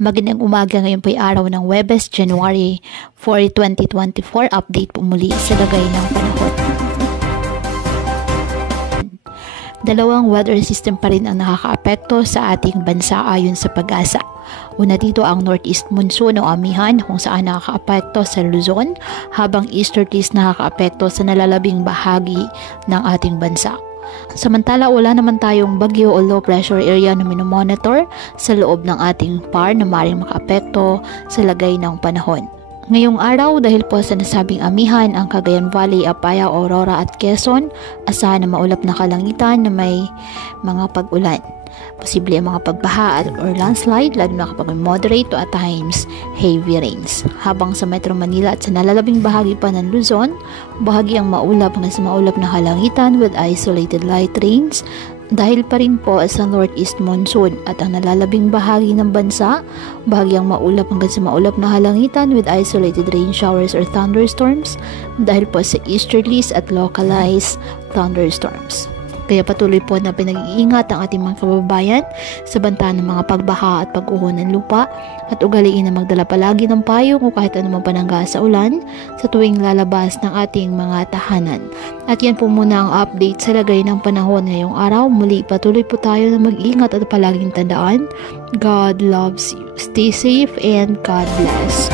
Magandang umaga, ngayon po ay araw ng Huwebes, January 4, 2024. Update po muli sa lagay ng panahon. Dalawang weather system pa rin ang nakakaapekto sa ating bansa ayon sa Pag-asa. Una dito ang northeast monsoon o amihan kung saan nakakaapekto sa Luzon, habang easterlies nakakaapekto sa nalalabing bahagi ng ating bansa. Samantala, wala naman tayong bagyo o low pressure area na minomonitor sa loob ng ating PAR na maaaring makaapekto sa lagay ng panahon. Ngayong araw, dahil po sa nasabing amihan ang Cagayan Valley, Apaya, Aurora at Quezon, asahan na maulap na kalangitan na may mga pag-ulan. Posible ang mga pagbaha or landslide, lalo na kapag moderate to at times heavy rains. Habang sa Metro Manila at sa nalalabing bahagi pa ng Luzon, bahagi ang maulap hanggang sa maulap na kalangitan with isolated light rains. Dahil pa rin po sa northeast monsoon at ang nalalabing bahagi ng bansa, bahagyang maulap hanggang sa maulap na halangitan with isolated rain showers or thunderstorms dahil po sa easterlies at localized thunderstorms. Kaya patuloy po na pinag-iingat ang ating mga kababayan sa banta ng mga pagbaha at pag-uho ng lupa at ugaliin na magdala palagi ng payong o kahit anumang panangga sa ulan sa tuwing lalabas ng ating mga tahanan. At yan po muna ang update sa lagay ng panahon ngayong araw. Muli patuloy po tayo na mag-ingat at palaging tandaan, God loves you. Stay safe and God bless.